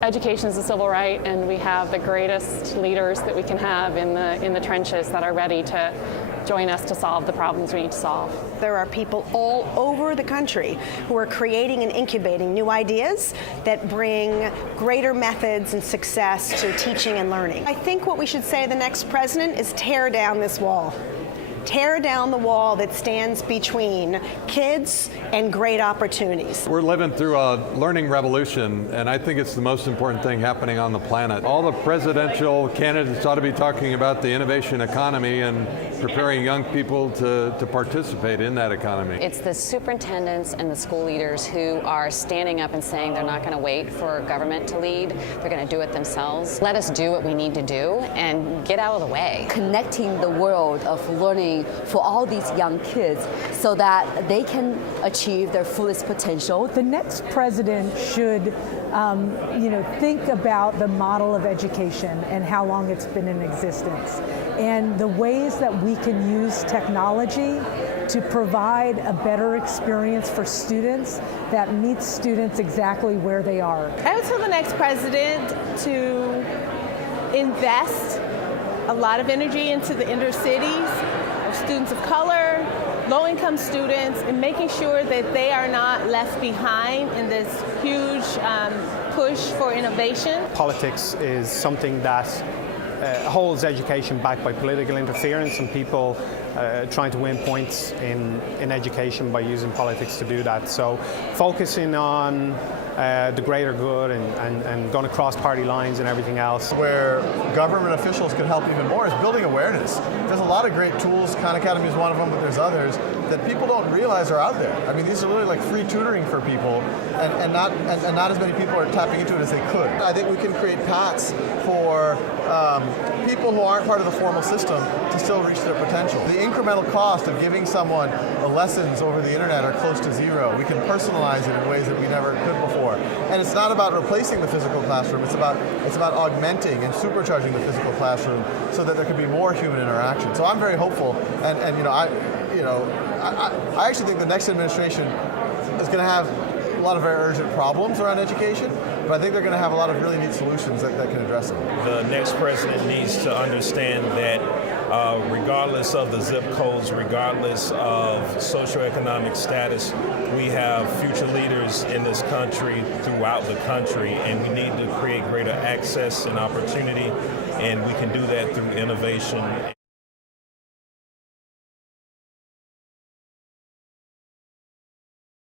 Education is a civil right, and we have the greatest leaders that we can have in the trenches that are ready to join us to solve the problems we need to solve. There are people all over the country who are creating and incubating new ideas that bring greater methods and success to teaching and learning. I think what we should say to the next president is tear down this wall. Tear down the wall that stands between kids and great opportunities. We're living through a learning revolution, and I think it's the most important thing happening on the planet. All the presidential candidates ought to be talking about the innovation economy and preparing young people to participate in that economy. It's the superintendents and the school leaders who are standing up and saying they're not going to wait for government to lead, they're going to do it themselves. Let us do what we need to do and get out of the way. Connecting the world of learning for all these young kids so that they can achieve their fullest potential. The next president should think about the model of education and how long it's been in existence, and the ways that we can use technology to provide a better experience for students that meets students exactly where they are. I would tell the next president to invest a lot of energy into the inner cities of students of color, low-income students, and making sure that they are not left behind in this huge push for innovation. Politics is something that holds education back by political interference and people trying to win points in education by using politics to do that. So focusing on the greater good and going across party lines and everything else. Where government officials can help even more is building awareness. There's a lot of great tools, Khan Academy is one of them, but there's others that people don't realize are out there. I mean, these are really like free tutoring for people, and not as many people are tapping into it as they could. I think we can create paths for people who aren't part of the formal system to still reach their potential. The incremental cost of giving someone lessons over the internet are close to zero. We can personalize it in ways that we never could before. And it's not about replacing the physical classroom, it's about augmenting and supercharging the physical classroom so that there can be more human interaction. So I'm very hopeful, and I actually think the next administration is going to have a lot of very urgent problems around education, but I think they're going to have a lot of really neat solutions that can address them. The next president needs to understand that regardless of the zip codes, regardless of socioeconomic status, we have future leaders in this country throughout the country, and we need to create greater access and opportunity, and we can do that through innovation.